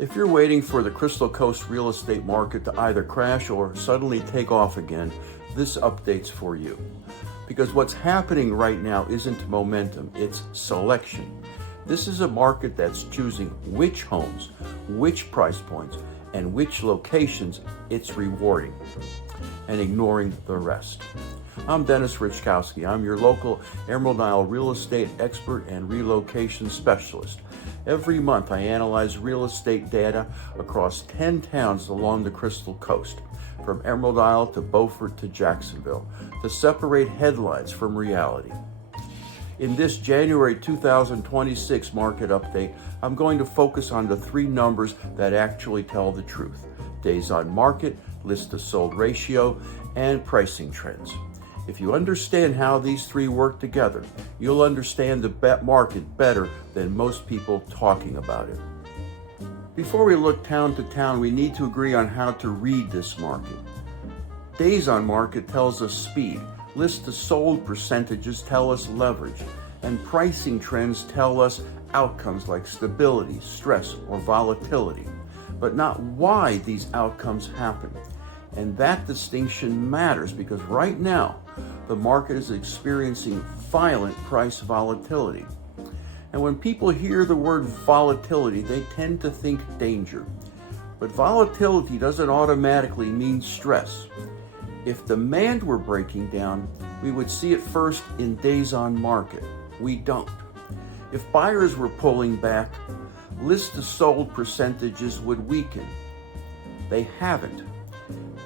If you're waiting for the Crystal Coast real estate market to either crash or suddenly take off again, this update's for you. Because what's happening right now isn't momentum, it's selection. This is a market that's choosing which homes, which price points, and which locations it's rewarding, and ignoring the rest. I'm Dennis Richkowski. I'm your local Emerald Isle real estate expert and relocation specialist. Every month I analyze real estate data across 10 towns along the Crystal Coast, from Emerald Isle to Beaufort to Jacksonville, to separate headlines from reality. In this January 2026 market update, I'm going to focus on the three numbers that actually tell the truth: days on market, list to sold ratio, and pricing trends. If you understand how these three work together, you'll understand the market better than most people talking about it. Before we look town to town, we need to agree on how to read this market. Days on market tells us speed, list to sold percentages tell us leverage, and pricing trends tell us outcomes like stability, stress, or volatility, but not why these outcomes happen. And that distinction matters because right now, the market is experiencing violent price volatility. And when people hear the word volatility, they tend to think danger. But volatility doesn't automatically mean stress. If demand were breaking down, we would see it first in days on market. We don't. If buyers were pulling back, list to sold percentages would weaken. They haven't.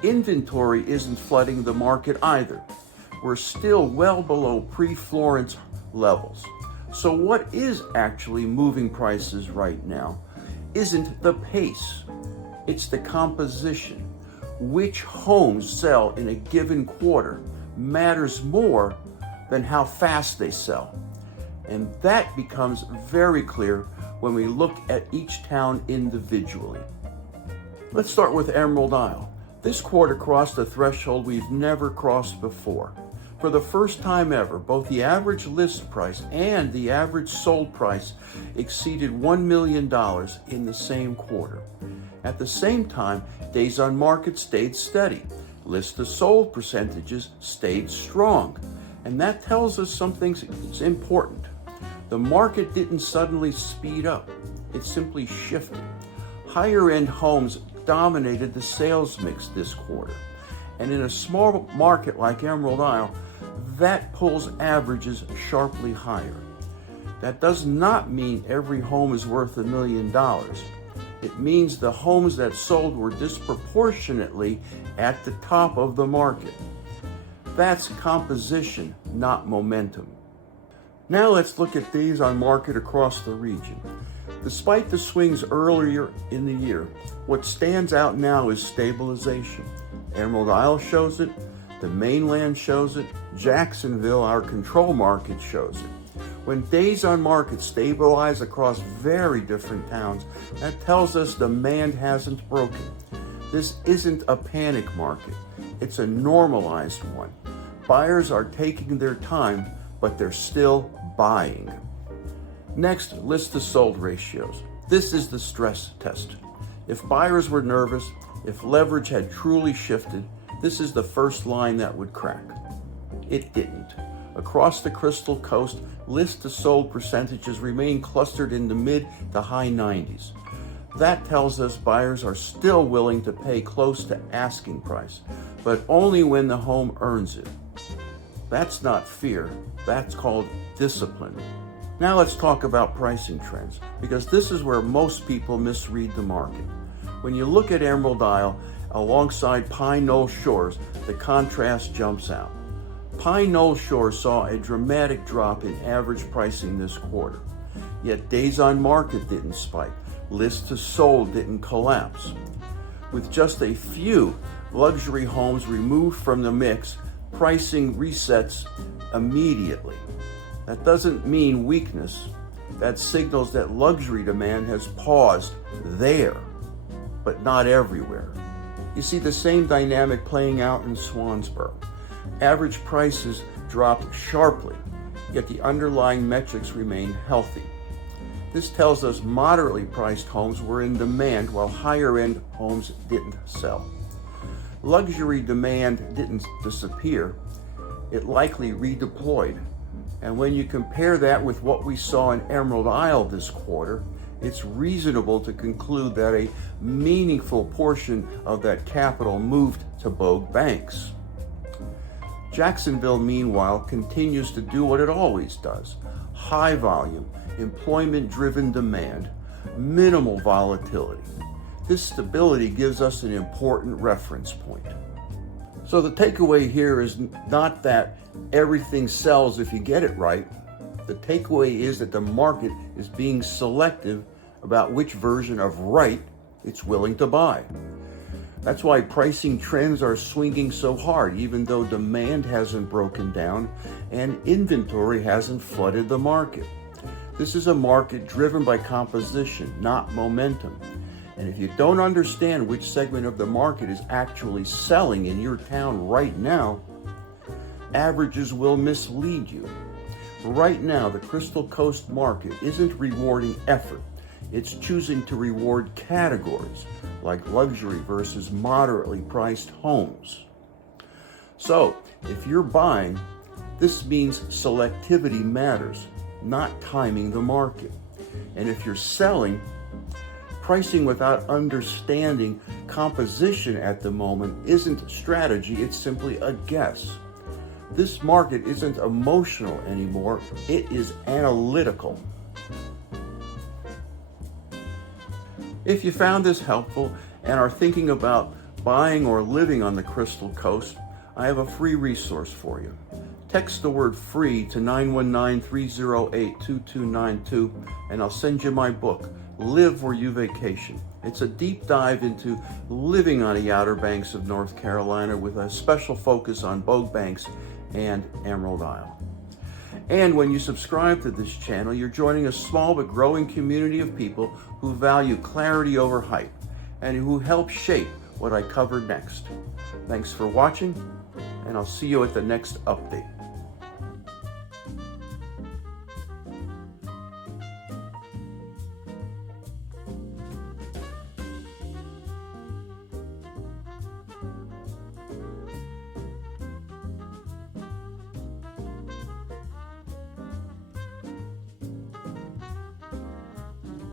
Inventory isn't flooding the market either. We're still well below pre-Florence levels. So what is actually moving prices right now isn't the pace, it's the composition. Which homes sell in a given quarter matters more than how fast they sell. And that becomes very clear when we look at each town individually. Let's start with Emerald Isle. This quarter crossed a threshold we've never crossed before. For the first time ever, both the average list price and the average sold price exceeded $1 million in the same quarter. At the same time, days on market stayed steady. List to sold percentages stayed strong. And that tells us something important. The market didn't suddenly speed up. It simply shifted. Higher end homes dominated the sales mix this quarter. And in a small market like Emerald Isle, that pulls averages sharply higher. That does not mean every home is worth $1 million. It means the homes that sold were disproportionately at the top of the market. That's composition, not momentum. Now let's look at days on market across the region. Despite the swings earlier in the year, what stands out now is stabilization. Emerald Isle shows it, the mainland shows it, Jacksonville, our control market, shows it. When days on market stabilize across very different towns, that tells us demand hasn't broken. This isn't a panic market, it's a normalized one. Buyers are taking their time, but they're still buying. Next, list to sold ratios. This is the stress test. If buyers were nervous, if leverage had truly shifted, this is the first line that would crack. It didn't. Across the Crystal Coast, list to sold percentages remain clustered in the mid to high 90s. That tells us buyers are still willing to pay close to asking price, but only when the home earns it. That's not fear, that's called discipline. Now let's talk about pricing trends, because this is where most people misread the market. When you look at Emerald Isle alongside Knoll Shores, the contrast jumps out. Knoll Shores saw a dramatic drop in average pricing this quarter, yet days on market didn't spike, list to sold didn't collapse. With just a few luxury homes removed from the mix, pricing resets immediately. That doesn't mean weakness. That signals that luxury demand has paused there, but not everywhere. You see the same dynamic playing out in Swansboro. Average prices dropped sharply, yet the underlying metrics remain healthy. This tells us moderately priced homes were in demand while higher end homes didn't sell. Luxury demand didn't disappear, it likely redeployed. And when you compare that with what we saw in Emerald Isle this quarter, it's reasonable to conclude that a meaningful portion of that capital moved to Bogue banks. Jacksonville, meanwhile, continues to do what it always does: high volume, employment-driven demand, minimal volatility. This stability gives us an important reference point. So the takeaway here is not that everything sells if you get it right. The takeaway is that the market is being selective about which version of right it's willing to buy. That's why pricing trends are swinging so hard, even though demand hasn't broken down and inventory hasn't flooded the market. This is a market driven by composition, not momentum. And if you don't understand which segment of the market is actually selling in your town right now, averages will mislead you. Right now, the Crystal Coast market isn't rewarding effort. It's choosing to reward categories like luxury versus moderately priced homes. So, if you're buying, this means selectivity matters, not timing the market. And if you're selling, pricing without understanding composition at the moment isn't strategy, it's simply a guess. This market isn't emotional anymore, it is analytical. If you found this helpful and are thinking about buying or living on the Crystal Coast, I have a free resource for you. Text the word FREE to 919-308-2292 and I'll send you my book, Live Where You Vacation. It's a deep dive into living on the Outer Banks of North Carolina with a special focus on Bogue Banks and Emerald Isle. And when you subscribe to this channel, you're joining a small but growing community of people who value clarity over hype and who help shape what I cover next. Thanks for watching, and I'll see you at the next update.